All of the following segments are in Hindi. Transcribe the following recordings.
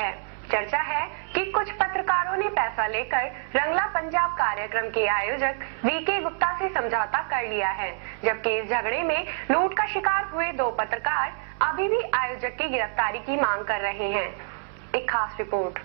है। चर्चा है कि कुछ पत्रकारों ने पैसा लेकर रंगला पंजाब कार्यक्रम के आयोजक वीके गुप्ता से समझौता कर लिया है, जबकि इस झगड़े में लूट का शिकार हुए 2 पत्रकार अभी भी आयोजक की गिरफ्तारी की मांग कर रहे हैं। एक खास रिपोर्ट।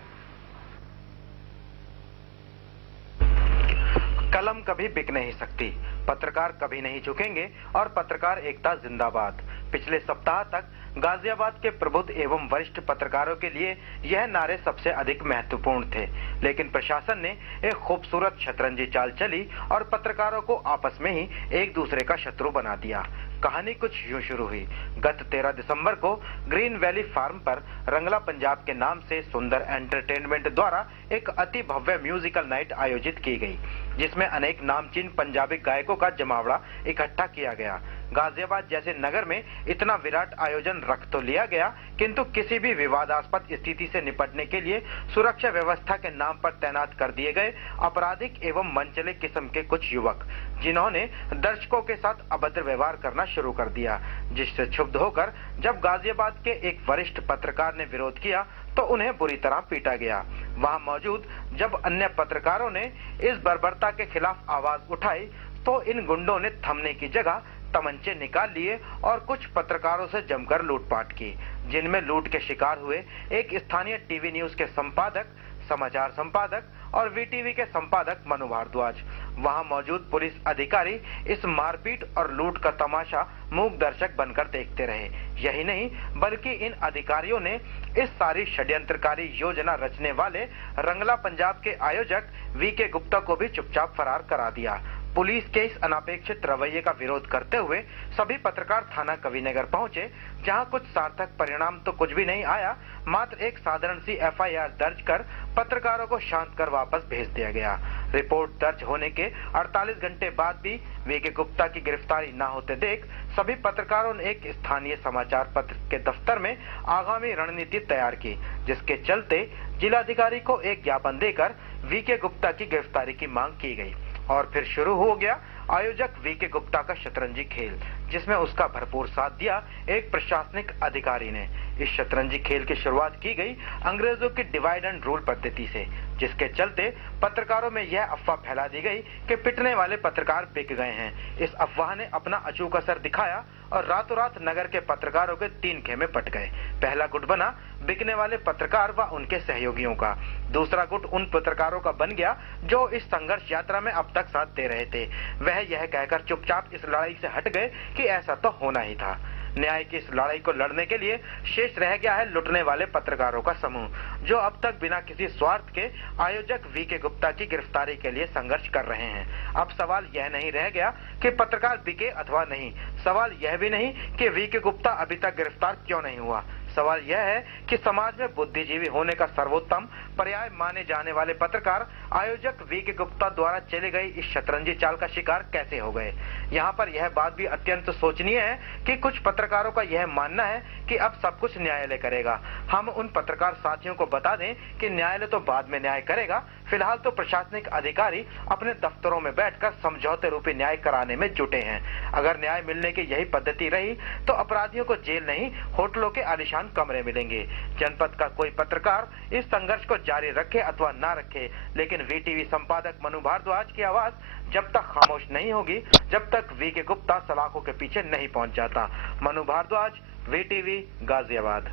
कलम कभी बिक नहीं सकती, पत्रकार कभी नहीं झुकेंगे और पत्रकार एकता जिंदाबाद। पिछले सप्ताह तक गाजियाबाद के प्रबुद्ध एवं वरिष्ठ पत्रकारों के लिए यह नारे सबसे अधिक महत्वपूर्ण थे, लेकिन प्रशासन ने एक खूबसूरत शतरंजी चाल चली और पत्रकारों को आपस में ही एक दूसरे का शत्रु बना दिया। कहानी कुछ यूं शुरू हुई। गत 13 दिसंबर को ग्रीन वैली फार्म पर रंगला पंजाब के नाम से सुंदर एंटरटेनमेंट द्वारा एक अति भव्य म्यूजिकल नाइट आयोजित की गई, जिसमें अनेक नामचीन पंजाबी गायकों का जमावड़ा इकट्ठा किया गया। गाजियाबाद जैसे नगर में इतना विराट आयोजन रख तो लिया गया, किंतु किसी भी विवादास्पद स्थिति से निपटने के लिए सुरक्षा व्यवस्था के नाम पर तैनात कर दिए गए आपराधिक एवं मनचले किस्म के कुछ युवक, जिन्होंने दर्शकों के साथ अभद्र व्यवहार करना शुरू कर दिया, जिससे क्षुब्ध होकर जब गाजियाबाद के एक वरिष्ठ पत्रकार ने विरोध किया तो उन्हें बुरी तरह पीटा गया। वहां मौजूद जब अन्य पत्रकारों ने इस बर्बरता के खिलाफ आवाज उठाई तो इन गुंडों ने थमने की जगह तमंचे निकाल लिए और कुछ पत्रकारों से जमकर लूटपाट की, जिनमें लूट के शिकार हुए एक स्थानीय टीवी न्यूज के संपादक, समाचार संपादक और वीटीवी के संपादक मनु भारद्वाज। वहां मौजूद पुलिस अधिकारी इस मारपीट और लूट का तमाशा मूक दर्शक बनकर देखते रहे। यही नहीं, बल्कि इन अधिकारियों ने इस सारी षड्यंत्रकारी योजना रचने वाले रंगला पंजाब के आयोजक वीके गुप्ता को भी चुपचाप फरार करा दिया। पुलिस के इस अनापेक्षित रवैये का विरोध करते हुए सभी पत्रकार थाना कविनगर पहुंचे, जहां कुछ सार्थक परिणाम तो कुछ भी नहीं आया, मात्र एक साधारण सी एफआईआर दर्ज कर पत्रकारों को शांत कर वापस भेज दिया गया। रिपोर्ट दर्ज होने के 48 घंटे बाद भी वीके गुप्ता की गिरफ्तारी न होते देख सभी पत्रकारों ने एक स्थानीय समाचार पत्र के दफ्तर में आगामी रणनीति तैयार की, जिसके चलते जिलाधिकारी को एक ज्ञापन देकर वीके गुप्ता की गिरफ्तारी की मांग की गई। और फिर शुरू हो गया आयोजक वीके गुप्ता का शतरंजी खेल, जिसमें उसका भरपूर साथ दिया एक प्रशासनिक अधिकारी ने। इस शतरंजी खेल की शुरुआत की गई अंग्रेजों की डिवाइड एंड रूल पद्धति से, जिसके चलते पत्रकारों में यह अफवाह फैला दी गई कि पिटने वाले पत्रकार बिक गए हैं। इस अफवाह ने अपना अचूक असर दिखाया और रातों रात नगर के पत्रकारों के 3 खेमे पट गए। पहला गुट बना बिकने वाले पत्रकार व उनके सहयोगियों का, दूसरा गुट उन पत्रकारों का बन गया जो इस संघर्ष यात्रा में अब तक साथ दे रहे थे। वह यह कहकर चुपचाप इस लड़ाई से हट गए कि ऐसा तो होना ही था। न्याय की इस लड़ाई को लड़ने के लिए शेष रह गया है लुटने वाले पत्रकारों का समूह, जो अब तक बिना किसी स्वार्थ के आयोजक वीके गुप्ता की गिरफ्तारी के लिए संघर्ष कर रहे हैं। अब सवाल यह नहीं रह गया कि पत्रकार बिके अथवा नहीं, सवाल यह भी नहीं कि वीके गुप्ता अभी तक गिरफ्तार क्यों नहीं हुआ। सवाल यह है कि समाज में बुद्धिजीवी होने का सर्वोत्तम पर्याय माने जाने वाले पत्रकार आयोजक वीके गुप्ता द्वारा चली गई इस शतरंजी चाल का शिकार कैसे हो गए। यहाँ पर यह बात भी अत्यंत सोचनीय है कि कुछ पत्रकारों का यह मानना है कि अब सब कुछ न्यायालय करेगा। हम उन पत्रकार साथियों को बता दें कि न्यायालय तो बाद में न्याय करेगा, फिलहाल तो प्रशासनिक अधिकारी अपने दफ्तरों में बैठकर समझौते रूपी न्याय कराने में जुटे हैं। अगर न्याय मिलने की यही पद्धति रही तो अपराधियों को जेल नहीं, होटलों के आलीशान कमरे मिलेंगे। जनपद का कोई पत्रकार इस संघर्ष को जारी रखे अथवा ना रखे, लेकिन वीटीवी संपादक मनु भारद्वाज की आवाज जब तक खामोश नहीं होगी, जब तक वीके गुप्ता सलाखों के पीछे नहीं पहुंच जाता। मनु भारद्वाज, वीटीवी, गाजियाबाद।